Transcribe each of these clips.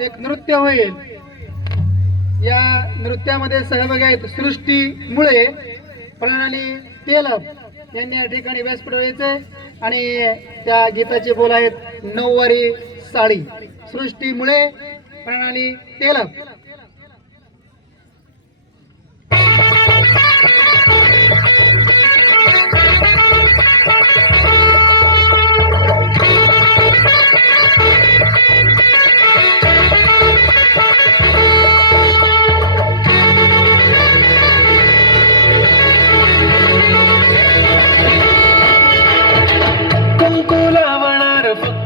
एक नृत्य होईल. या नृत्यामध्ये सहभागी आहेत सृष्टी मुळे प्रणाली तेलप यांनी या ठिकाणी व्यासपीठ व्हायचे आणि त्या गीताचे बोल आहेत नऊवारी साडी सृष्टी मुळे प्रणाली तेलप.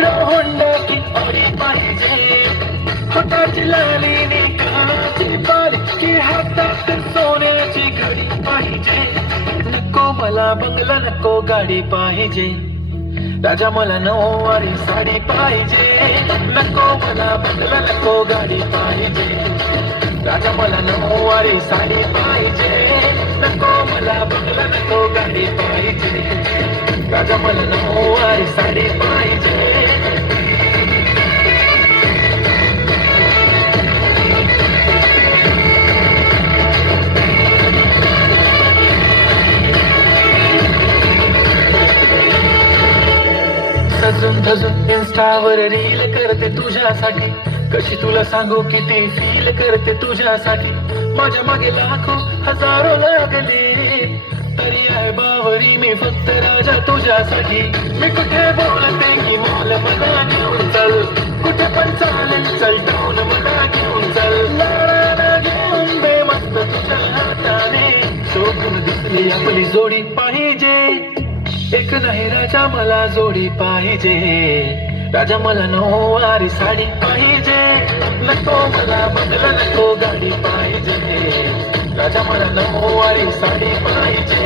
हिरो होंडा की ऑडी पाहिजे. हाताची लाली नी कानाची की हातात सोन्याची घडी पाहिजे. नको मला बंगला नको गाडी पाहिजे. राजा मला नऊवारी साडी पाहिजे. नको मला बंगला नको गाडी पाहिजे. राजा मला नऊवारी साडी पाहिजे. नको मला बंगला नको गाडी पाहिजे. राजा मला नऊवारी साडी सजून धजून इन्स्टावर रील करते तुझ्यासाठी. कशी तुला सांगू किती फील करते तुझ्यासाठी. माझ्या मागे लाखो हजारो लागले. तरी आहे बावरी मी फक्त राजा तुझ्यासाठी. मी कुठे बोलते की मला मला घेऊन चल. कुठे पण चालेल चल टाऊन मला घेऊन चल. घेऊन बे मस्त तुझ्या हाताने. शोभून दिसली आपली जोडी पाहिजे. एक नाही राजा मला जोडी पाहिजे. राजा मला नऊवारी साडी पाहिजे. नको मला बदला नको गाडी पाहिजे. राजा मला नऊवारी साडी पाहिजे.